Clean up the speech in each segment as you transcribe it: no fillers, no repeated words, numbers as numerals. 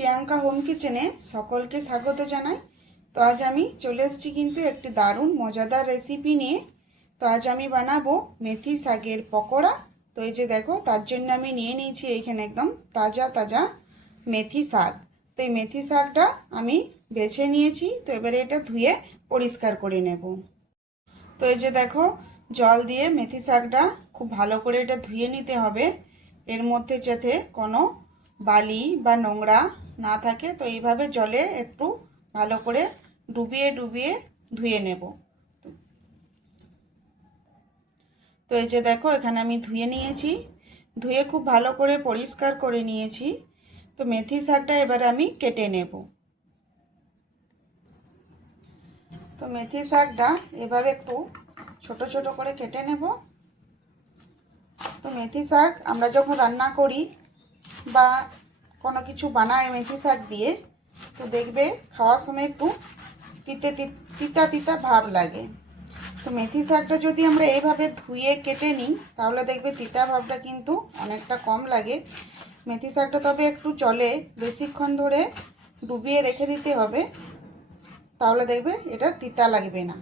Priyanka home কিচেনে সকলকে স্বাগত জানাই। তো আজ আমি চলে এসেছি কিন্তু একটি দারুণ মজাদার রেসিপি নিয়ে। তো আজ আমি বানাবো মেথি শাকের পকোড়া। তো এই যে দেখো, তার জন্য আমি নিয়ে নিয়েছি এইখানে একদম তাজা তাজা মেথি শাক। তো এই মেথি শাকটা আমি বেছে নিয়েছি। তো এবারে এটা ধুয়ে পরিষ্কার করে নেব। তো এই যে দেখো, জল দিয়ে মেথি শাকটা খুব ভালো করে এটা ধুয়ে নিতে হবে, এর মধ্যে যাতে কোনো বালি বা নোংরা না থাকে। তো এইভাবে জলে একটু ভালো করে ডুবিয়ে ডুবিয়ে ধুয়ে নেব। তো এই যে দেখো, এখানে আমি ধুয়ে নিয়েছি, ধুয়ে খুব ভালো করে পরিষ্কার করে নিয়েছি। তো মেথি শাকটা এবার আমি কেটে নেব। তো মেথি শাকটা এভাবে একটু ছোট ছোট করে কেটে নেব। তো মেথি শাক আমরা যখন রান্না করি বা কোনো কিছু বানায় মেথি শাক দিয়ে, তো দেখবে খাওয়ার সময় একটু তিতা তিতা ভাব লাগে। তো মেথি শাকটা যদি আমরা এইভাবে ধুয়ে কেটে নিই, তাহলে দেখবে তিতা ভাবটা কিন্তু অনেকটা কম লাগে। মেথি শাকটা তবে একটু জলে বেশিক্ষণ ধরে ডুবিয়ে রেখে দিতে হবে, তাহলে দেখবে এটা তিতা লাগবে না।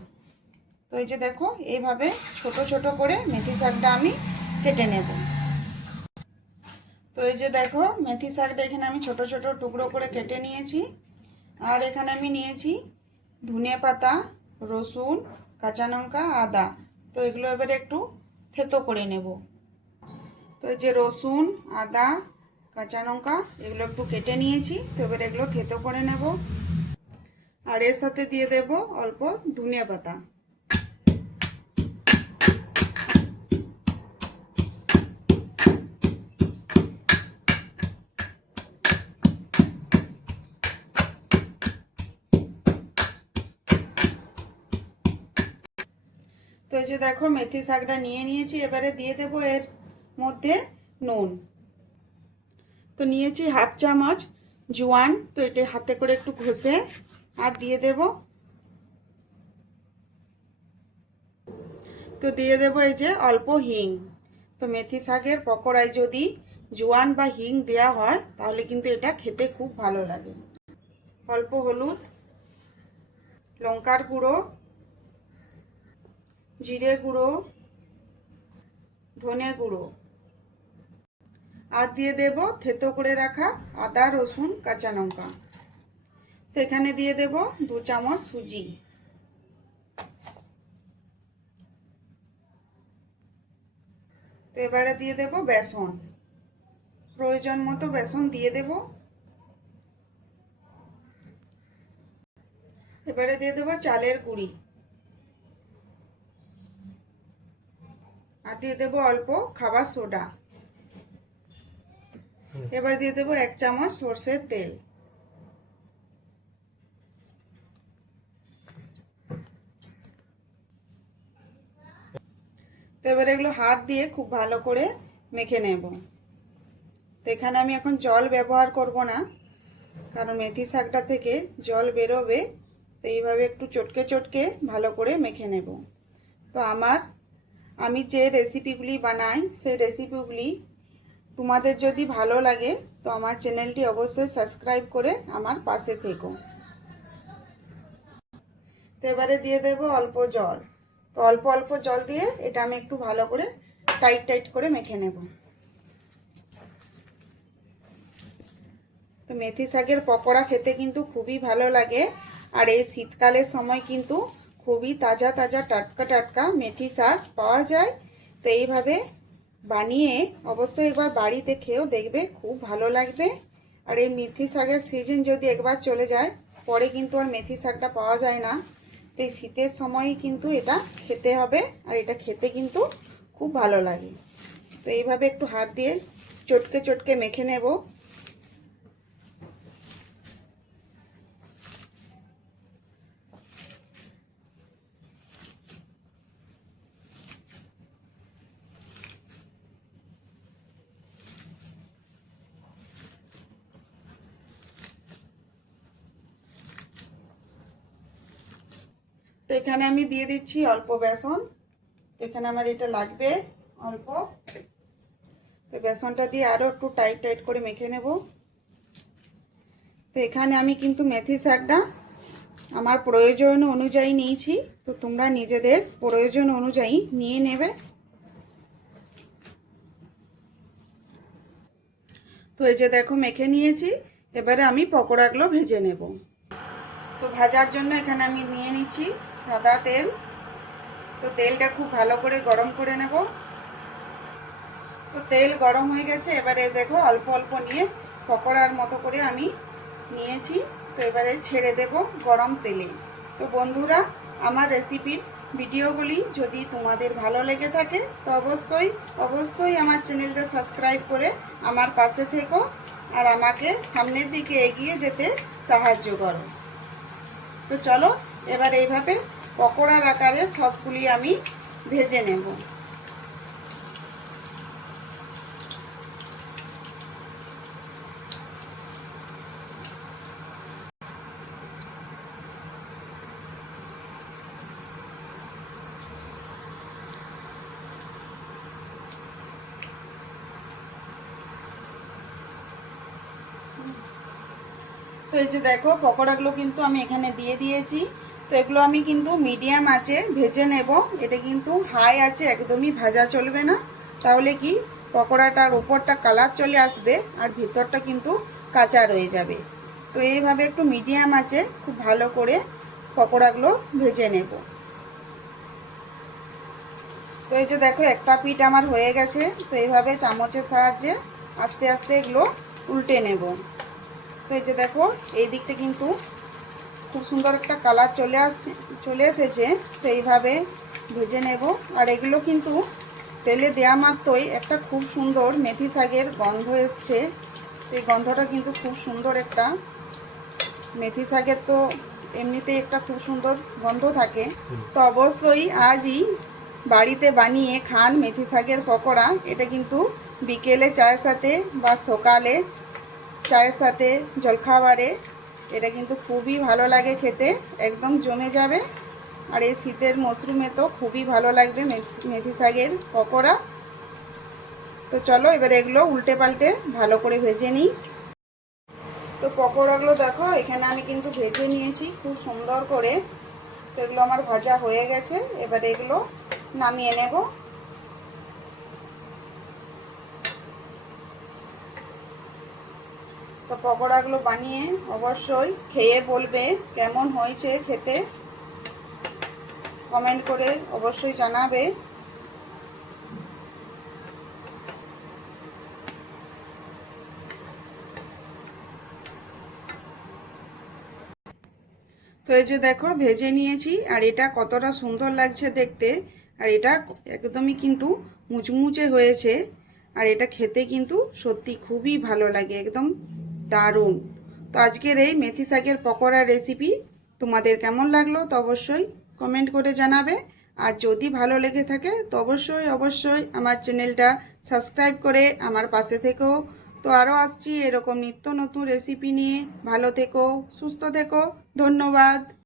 তো এই যে দেখো, এইভাবে ছোট ছোট করে মেথি শাকটা আমি কেটে নেব। তো এই যে দেখো, মেথি শাকটা এখানে আমি ছোট ছোট টুকরো করে কেটে নিয়েছি। আর এখানে আমি নিয়েছি ধনিয়া পাতা, রসুন, কাঁচা লঙ্কা, আদা। তো এগুলো এবারে একটু থেতো করে নেব। তো এই যে রসুন, আদা, কাঁচা লঙ্কা এগুলো একটু কেটে নিয়েছি। তো এবারে এগুলো থেতো করে নেব। আর এর সাথে দিয়ে দেব অল্প ধনিয়া পাতা। তো এই যে দেখো, মেথি শাকটা নিয়ে নিয়েছি, এবারে দিয়ে দেব এর মধ্যে নুন। তো নিয়েছি হাফ চামচ জোয়ান। তো এটা হাতে করে একটু ঘষে আর দিয়ে দেব। তো দিয়ে দেব এই যে অল্প হিং। তো মেথি শাকের পকোড়ায় যদি জোয়ান বা হিং দেওয়া হয়, তাহলে কিন্তু এটা খেতে খুব ভালো লাগে। অল্প হলুদ, লঙ্কার গুঁড়ো, জিরে গুঁড়ো, ধনে গুঁড়ো, আর দিয়ে দেব থেতো করে রাখা আদা, রসুন, কাঁচা লঙ্কা। তো এখানে দিয়ে দেব 2 চামচ সুজি। তো এবারে দিয়ে দেব বেসন, প্রয়োজন মতো বেসন দিয়ে দেব। এবারে দিয়ে দেব চালের গুঁড়ি, আর দিয়ে দেব অল্প খাবার সোডা। এবার দিয়ে দেব 1 চামচ সরষের তেল। তো এবারে এগুলো হাত দিয়ে খুব ভালো করে মেখে নেব। তো এখানে আমি এখন জল ব্যবহার করব না, কারণ মেথি শাকটা থেকে জল বেরোবে। তো এইভাবে একটু চটকে চটকে ভালো করে মেখে নেব। তো আমি যে রেসিপিগুলি বানাই, সেই রেসিপিগুলি তোমাদের যদি ভালো লাগে, তো আমার চ্যানেলটি অবশ্যই সাবস্ক্রাইব করে আমার পাশে থেকো। তো এবারে দিয়ে দেব অল্প জল। তো অল্প অল্প জল দিয়ে এটা আমি একটু ভালো করে টাইট টাইট করে মেখে নেব। তো মেথি শাকের পকোড়া খেতে কিন্তু খুবই ভালো লাগে। আর এই শীতকালের সময় কিন্তু খুবই তাজা তাজা টাটকা টাটকা মেথি শাক পাওয়া যায়। তো এইভাবে বানিয়ে অবশ্যই একবার বাড়িতে খেয়েও দেখবে, খুব ভালো লাগবে। আর এই মেথি শাকের সিজন যদি একবার চলে যায়, পরে কিন্তু আর মেথি শাকটা পাওয়া যায় না। তো এই শীতের সময়ই কিন্তু এটা খেতে হবে, আর এটা খেতে কিন্তু খুব ভালো লাগে। তো এইভাবে একটু হাত দিয়ে চটকে চটকে মেখে নেব। তো এখানে আমি দিয়ে দিচ্ছি অল্প বেসন। এখানে আমার এটা লাগবে অল্প। তো বেসনটা দিয়ে আরও একটু টাইট টাইট করে মেখে নেব। তো এখানে আমি কিন্তু মেথি শাকটা আমার প্রয়োজন অনুযায়ী নিয়েছি, তো তোমরা নিজেদের প্রয়োজন অনুযায়ী নিয়ে নেবে। তো এই যে দেখো মেখে নিয়েছি, এবারে আমি পকোড়াগুলো ভেজে নেব। তো ভাজার জন্য এখানে আমি নিয়ে নিচ্ছি সাদা তেল। তো তেলটা খুব ভালো করে গরম করে নেব। তো তেল গরম হয়ে গেছে, এবারে দেখো অল্প অল্প নিয়ে পকোড়ার মতো করে আমি নিয়েছি। তো এবারে ছেড়ে দেব গরম তেলে। তো বন্ধুরা, আমার রেসিপির ভিডিওগুলি যদি তোমাদের ভালো লেগে থাকে তো অবশ্যই আমার চ্যানেলটা সাবস্ক্রাইব করে আমার পাশে থেকো আর আমাকে সামনের দিকে এগিয়ে যেতে সাহায্য করো। তো চলো এবার এইভাবে পকোড়ার আকারে সবগুলি আমি ভেজে নেব। তো এই যে দেখো পকোড়াগুলো কিন্তু আমি এখানে দিয়ে দিয়েছি। তো এগুলো আমি কিন্তু মিডিয়াম আঁচে ভেজে নেব। এটা কিন্তু হাই আছে একদমই ভাজা চলবে না, তাহলে কি পকোড়াটার উপরটা কালার চলে আসবে আর ভিতরটা কিন্তু কাঁচা রয়ে যাবে। তো এইভাবে একটু মিডিয়াম আঁচে খুব ভালো করে পকোড়াগুলো ভেজে নেব। তো এই যে দেখো একটা পিঠ আমার হয়ে গেছে। তো এইভাবে চামচের সাহায্যে আস্তে আস্তে এগুলো উল্টে নেব। তো এই যে দেখো এই দিকটা কিন্তু খুব সুন্দর একটা কালার চলে এসেছে। তো এইভাবে ভেজে নেব। আর এগুলো কিন্তু তেলে দেওয়া মাত্রই একটা খুব সুন্দর মেথি শাকের গন্ধ এসছে। এই গন্ধটা কিন্তু খুব সুন্দর একটা, মেথি শাকের তো এমনিতেই একটা খুব সুন্দর গন্ধ থাকে। তো অবশ্যই আজই বাড়িতে বানিয়ে খান মেথি শাকের পকোড়া। এটা কিন্তু বিকেলে চায়ের সাথে বা সকালে চায়ের সাথে জলখাবারে এটা কিন্তু খুবই ভালো লাগে খেতে, একদম জমে যাবে। আর এই শীতের মরশুমে তো খুবই ভালো লাগবে মেথি শাকের পকোড়া। তো চলো এবার এগুলো উল্টে পাল্টে ভালো করে ভেজে নিই। তো পকোড়াগুলো দেখো এখানে আমি কিন্তু ভেজে নিয়েছি খুব সুন্দর করে। তো এগুলো আমার ভাজা হয়ে গেছে, এবার এগুলো নামিয়ে নেব। তো পকোড়াগুলো বানিয়ে অবশ্যই খেয়ে বলবে কেমন হয়েছে খেতে, কমেন্ট করে অবশ্যই জানাবে। তো এই যে দেখো ভেজে নিয়েছি, আর এটা কতটা সুন্দর লাগছে দেখতে। আর এটা একদমই কিন্তু মুচমুচে হয়েছে। আর এটা খেতে কিন্তু সত্যি খুবই ভালো লাগে, একদম দারুণ। তো আজকের এই মেথি শাকের পকোড়া রেসিপি তোমাদের কেমন লাগলো তো অবশ্যই কমেন্ট করে জানাবে। আর যদি ভালো লেগে থাকে তো অবশ্যই আমার চ্যানেলটা সাবস্ক্রাইব করে আমার পাশে থেকো। তো আরও আসছি এরকম নিত্য নতুন রেসিপি নিয়ে। ভালো থেকো, সুস্থ থেকো, ধন্যবাদ।